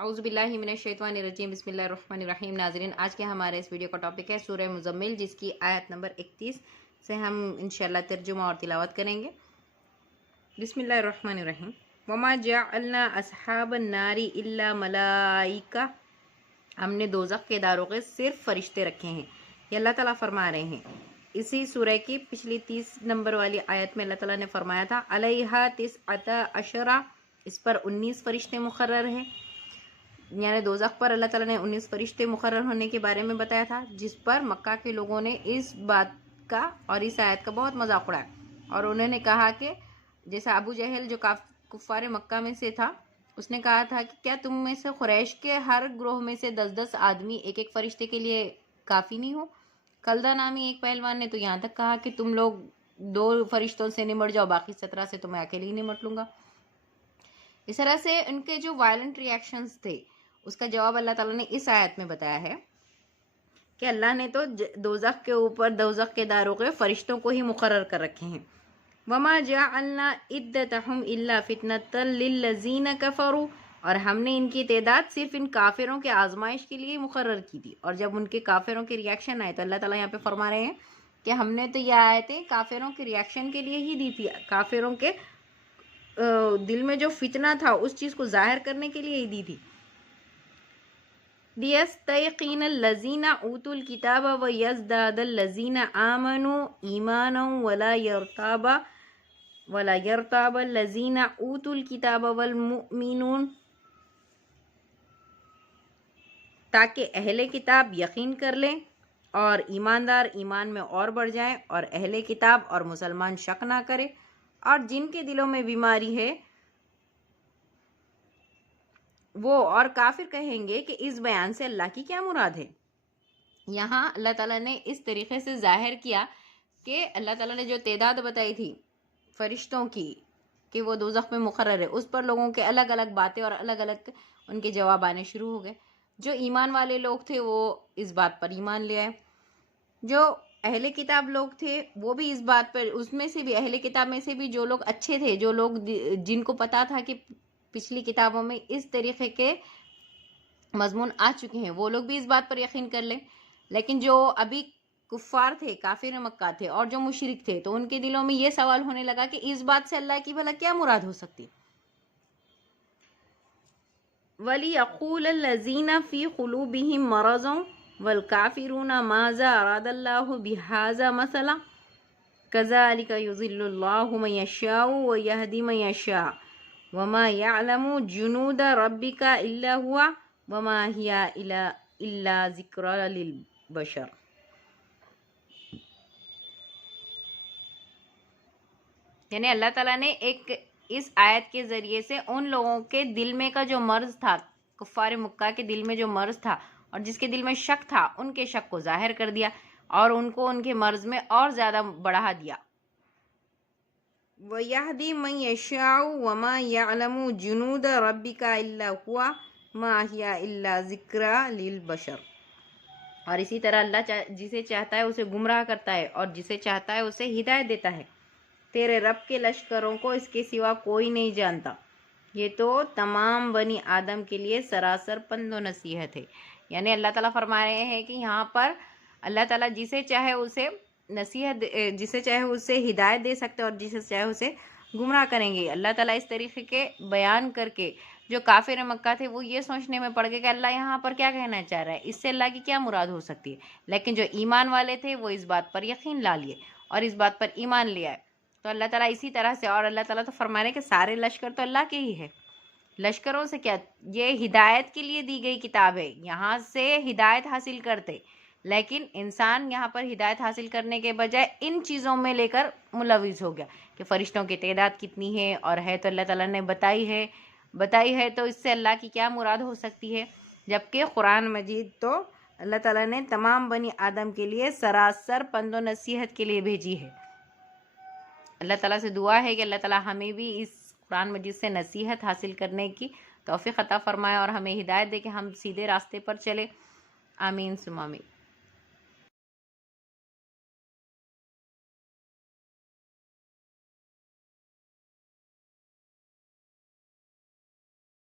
اعوذ باللہ من الشیطان الرجیم بسم اللہ الرحمن الرحیم۔ ناظرین، آج کے ہمارے اس ویڈیو کا ٹاپک ہے سورہ مزمل، جس کی آیت نمبر 31 سے ہم انشاءاللہ ترجمہ اور تلاوت کریں گے۔ بسم اللہ الرحمن الرحیم۔ وما جعلنا اصحاب النار الا ملائکہ، ہم نے دوزخ کے داروغے صرف فرشتے رکھے ہیں، یہ اللہ تعالیٰ فرما رہے ہیں۔ اسی سورہ کی پچھلی 30 نمبر والی آیت میں اللہ تعالیٰ نے فرمایا تھا علیہا تسعۃ عشرہ، اس پر 19 فرشتے مقرر ہیں، یعنی دوزخ پر اللہ تعالیٰ نے 19 فرشتے مقرر ہونے کے بارے میں بتایا تھا، جس پر مکہ کے لوگوں نے اس بات کا اور اس آیت کا بہت مذاق اڑایا، اور انہوں نے کہا کہ جیسا ابو جہل جو کفار مکہ میں سے تھا، اس نے کہا تھا کہ کیا تم میں سے قریش کے ہر گروہ میں سے 10 آدمی ایک فرشتے کے لیے کافی نہیں ہو؟ کلدہ نامی ایک پہلوان نے تو یہاں تک کہا کہ تم لوگ 2 فرشتوں سے نمٹ جاؤ، باقی 17 سے تو میں اکیلے ہی نمٹ لوں گا۔ اس طرح سے ان کے جو وائلنٹ ریاکشنز تھے، اس کا جواب اللہ تعالیٰ نے اس آیت میں بتایا ہے کہ اللہ نے تو دوزخ کے اوپر دوزخ کے داروغے فرشتوں کو ہی مقرر کر رکھے ہیں۔ وما جعلنا عدتهم الا فتنة للذین کفروا، اور ہم نے ان کی تعداد صرف ان کافروں کے آزمائش کے لیے مقرر کی تھی۔ اور جب ان کے کافروں کے ریاکشن آئے تو اللہ تعالیٰ یہاں پہ فرما رہے ہیں کہ ہم نے تو یہ آیتیں کافروں کے ریاکشن کے لیے ہی دی تھی، کافروں کے دل میں جو فتنہ تھا اس چیز کو ظاہر کرنے کے لیے ہی دی تھی۔ لِيَسْتَيْقِنَ الَّذِينَ أُوتُوا الْكِتَابَ وَيَزْدَادَ الَّذِينَ آمَنُوا إِيمَانًا وَلَا يَرْتَابَ الَّذِينَ أُوتُوا الْكِتَابَ وَالْمُؤْمِنُونَ، تاکہ اہل کتاب یقین کر لیں اور ایماندار ایمان میں اور بڑھ جائیں، اور اہل کتاب اور مسلمان شک نہ کرے، اور جن کے دلوں میں بیماری ہے وہ اور کافر کہیں گے کہ اس بیان سے اللہ کی کیا مراد ہے۔ یہاں اللہ تعالیٰ نے اس طریقے سے ظاہر کیا کہ اللہ تعالیٰ نے جو تعداد بتائی تھی فرشتوں کی کہ وہ دوزخ میں مقرر ہے، اس پر لوگوں کے الگ الگ باتیں اور الگ الگ ان کے جواب آنے شروع ہو گئے۔ جو ایمان والے لوگ تھے وہ اس بات پر ایمان لے آئے، جو اہل کتاب لوگ تھے وہ بھی اس بات پر، اس میں سے بھی اہل کتاب میں سے بھی جو لوگ اچھے تھے، جو لوگ جن کو پتا تھا کہ پچھلی کتابوں میں اس طریقے کے مضمون آ چکے ہیں، وہ لوگ بھی اس بات پر یقین کر لیں۔ لیکن جو ابھی کفار تھے، کافر مکہ تھے اور جو مشرک تھے، تو ان کے دلوں میں یہ سوال ہونے لگا کہ اس بات سے اللہ کی بھلا کیا مراد ہو سکتی۔ وَلِيَقُولَ الَّذِينَ فِي قُلُوبِهِم مَّرَضٌ وَالْكَافِرُونَ مَاذَا أَرَادَ اللَّهُ بِهَٰذَا مَثَلًا كَذَٰلِكَ يُضِلُّ اللَّهُ مَن يَشَاءُ وَيَهْدِي مَن يَشَاءُ وَمَا يَعْلَمُ جُنُودَ رَبِّكَ إِلَّا هُوَ وَمَا هِيَ إِلَّا ذِكْرَىٰ لِلْبَشَرِ۔ یعنی اللہ تعالیٰ نے ایک اس آیت کے ذریعے سے ان لوگوں کے دل میں کا جو مرض تھا، کفار مکہ کے دل میں جو مرض تھا اور جس کے دل میں شک تھا، ان کے شک کو ظاہر کر دیا اور ان کو ان کے مرض میں اور زیادہ بڑھا دیا۔ وَيَهْدِي مَن يَشَاءُ وَمَا يَعْلَمُ جُنُودَ رَبِّكَ إِلَّا هُوَ مَا هِيَ إِلَّا ذِكْرَىٰ لِلْبَشَرِ۔ اور اسی طرح اللہ جسے چاہتا ہے اسے گمراہ کرتا ہے اور جسے چاہتا ہے اسے ہدایت دیتا ہے۔ تیرے رب کے لشکروں کو اس کے سوا کوئی نہیں جانتا، یہ تو تمام بنی آدم کے لیے سراسر پند و نصیحت ہے۔ یعنی اللہ تعالیٰ فرما رہے ہیں کہ یہاں پر اللہ تعالیٰ جسے چاہے اسے نصیحت، جسے چاہے اسے ہدایت دے سکتے اور جسے چاہے اسے گمراہ کریں گے۔ اللہ تعالیٰ اس طریقے کے بیان کر کے جو کافر مکہ تھے وہ یہ سوچنے میں پڑ گئے کہ اللہ یہاں پر کیا کہنا چاہ رہا ہے، اس سے اللہ کی کیا مراد ہو سکتی ہے۔ لیکن جو ایمان والے تھے وہ اس بات پر یقین لا لیے اور اس بات پر ایمان لے آئے۔ تو اللہ تعالیٰ اسی طرح سے، اور اللہ تعالیٰ تو فرما رہے ہیں کہ سارے لشکر تو اللہ کے ہی ہے، لشکروں سے کیا، یہ ہدایت کے لیے دی گئی کتاب ہے، یہاں سے ہدایت حاصل کرتے، لیکن انسان یہاں پر ہدایت حاصل کرنے کے بجائے ان چیزوں میں لے کر ملوث ہو گیا کہ فرشتوں کی تعداد کتنی ہے، اور ہے تو اللہ تعالیٰ نے بتائی ہے تو اس سے اللہ کی کیا مراد ہو سکتی ہے، جبکہ قرآن مجید تو اللہ تعالیٰ نے تمام بنی آدم کے لیے سراسر پند و نصیحت کے لیے بھیجی ہے۔ اللہ تعالیٰ سے دعا ہے کہ اللہ تعالیٰ ہمیں بھی اس قرآن مجید سے نصیحت حاصل کرنے کی توفیق عطا فرمائے اور ہمیں ہدایت دے کہ ہم سیدھے راستے پر چلے۔ آمین ثم آمین۔